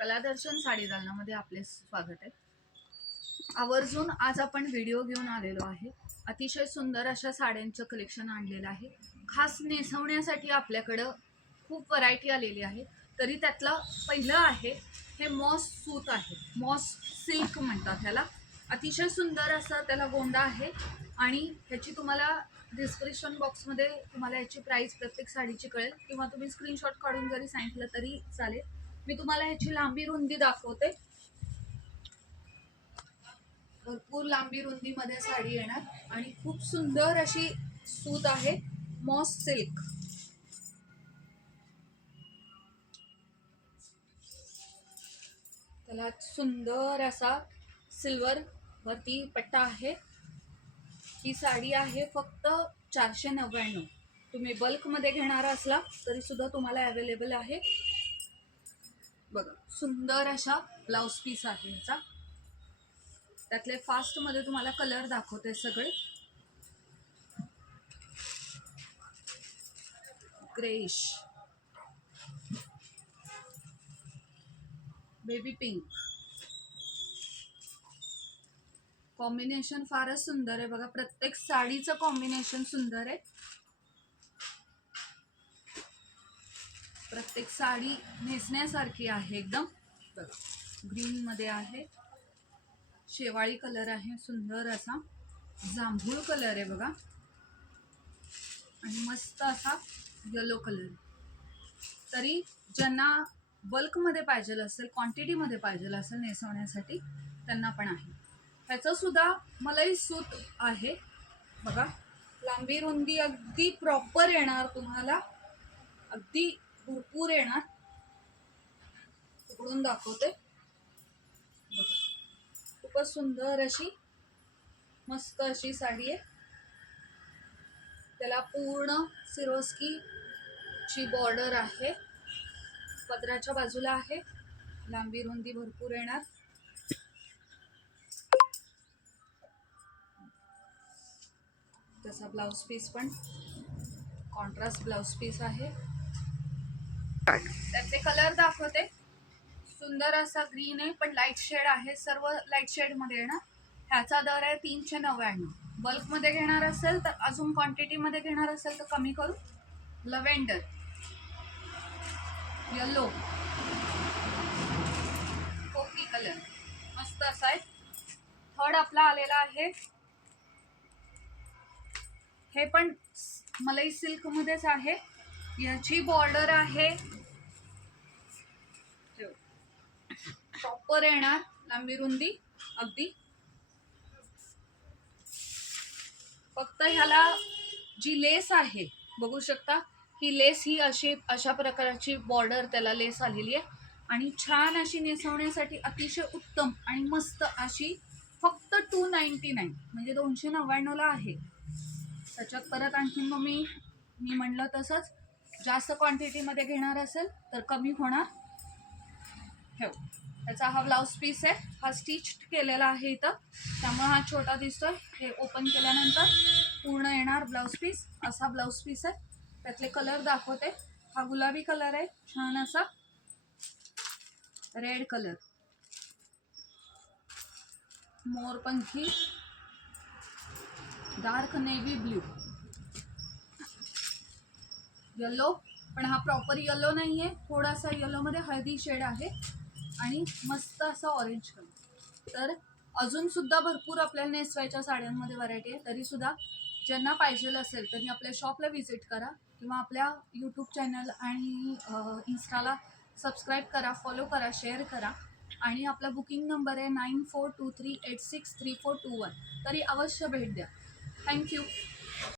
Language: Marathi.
कलादर्शन साडी दालनामध्ये आपले स्वागत आहे। आवर्जून आज आपण व्हिडिओ घेऊन आलेलो आहे। अतिशय सुंदर अशा साड्यांचं कलेक्शन आणलेलं आहे। खास नेसवण्यासाठी आपल्याकडे खूप व्हरायटी आलेली आहे। तरी त्यातलं पहिलं आहे हे मॉस सूत आहे, मॉस सिल्क म्हणतात ह्याला। अतिशय सुंदर असा त्याला गोंडा आहे आणि ह्याची तुम्हाला डिस्क्रिप्शन बॉक्समध्ये तुम्हाला याची प्राइस प्रत्येक साडीची कळेल किंवा तुम्ही स्क्रीनशॉट काढून जरी सांगितलं तरी चालेल। मी तुम्हाला ह्याची लांबी रुंदी दाखवते। भरपूर लांबी रुंदीमध्ये साडी येणार आणि खूप सुंदर अशी सूत आहे, मॉस सिल्क। त्याला सुंदर असा सिल्वर वरती पट्टा आहे। ही साडी आहे फक्त 499। तुम्ही बल्क मध्ये घेणार असला तरी सुद्धा तुम्हाला अवेलेबल आहे। बघा सुंदर अशा ब्लाउज पीस आहे ह्याचा। त्यातले फास्ट मध्ये तुम्हाला कलर दाखवते सगळे। ग्रेश, बेबी पिंक, कॉम्बिनेशन फारच सुंदर आहे। बघा प्रत्येक साडीचं कॉम्बिनेशन सुंदर आहे। प्रत्येक साडी नेसण्यासारखी आहे एकदम। बघा ग्रीन मध्ये आहे, शेवाळी कलर आहे, सुंदर असा जांभूळ कलर आहे बघा, आणि मस्त असा येलो कलर। तरी ज्यांना बल्क मध्ये पाहिजे असेल, क्वांटिटी मध्ये पाहिजे असेल नेसवण्यासाठी त्यांना पण आहे। ह्याचं सुद्धा मलई सूत आहे बघा। लांबी रुंदी अगदी प्रॉपर येणार तुम्हाला, अगदी भरपूर येणार। उघडून दाखवते बघा, खूपच सुंदर अशी मस्त अशी साडी आहे। त्याला पूर्ण सिरोस्की ची बॉर्डर आहे, पदराच्या बाजूला आहे। लांबी रुंदी भरपूर येणार। तसा ब्लाउज पीस पण कॉन्ट्रास्ट ब्लाउज पीस आहे। त्याचे कलर दाखवते। सुंदर असा ग्रीन आहे पण लाईट शेड आहे, सर्व लाईट शेड मध्ये येणार। ह्याचा दर आहे 399। बल्क मध्ये घेणार असेल तर अजून क्वांटिटी मध्ये घेणार असेल तर कमी करू। लव्हेंडर, येलो, कॉफी कलर मस्त असा आहे। थर्ड आपला आलेला आहे, हे पण मलई सिल्क मध्येच आहे। याची बॉर्डर आहे प्रॉपर येणार, लांबी रुंदी अगदी। फक्त ह्याला जी लेस आहे बघू शकता, ही लेस ही अशा प्रकारची बॉर्डर त्याला लेस आलेली आहे आणि छान अशी नेसवण्यासाठी अतिशय उत्तम आणि मस्त अशी। फक्त 299 म्हणजे 299 ला आहे। त्याच्यात परत आणखी मग मी म्हणलं तसंच जास्त क्वांटिटी मध्ये घेणार असेल तर कमी होणार। ठेव, त्याचा हा ब्लाउज पीस आहे, हा स्टिच केलेला आहे इथं, त्यामुळे हा छोटा दिसतोय। हे ओपन केल्यानंतर पूर्ण येणार ब्लाउज पीस, असा ब्लाउज पीस आहे। त्यातले कलर दाखवते। हा गुलाबी कलर आहे, छान असा रेड कलर, मोरपंखी, डार्क नेव्ही ब्ल्यू, येलो, पण हा प्रॉपर येलो नाहीये, थोडासा येलो मध्ये हळदी शेड आहे आणि मस्त असा ऑरेंज कलर। तर अजून सुद्धा भरपूर आपल्याला नेसवायच्या साड्यांमध्ये व्हरायटी आहे। तरी सुद्धा ज्यांना पाहिजे असेल त्यांनी आपल्या शॉपला व्हिजिट करा किंवा आपल्या यूट्यूब चॅनल आणि इन्स्टाला सबस्क्राईब करा, फॉलो करा, शेअर करा। आणि आपला बुकिंग नंबर आहे 9423863421। तरी अवश्य भेट द्या। थँक्यू।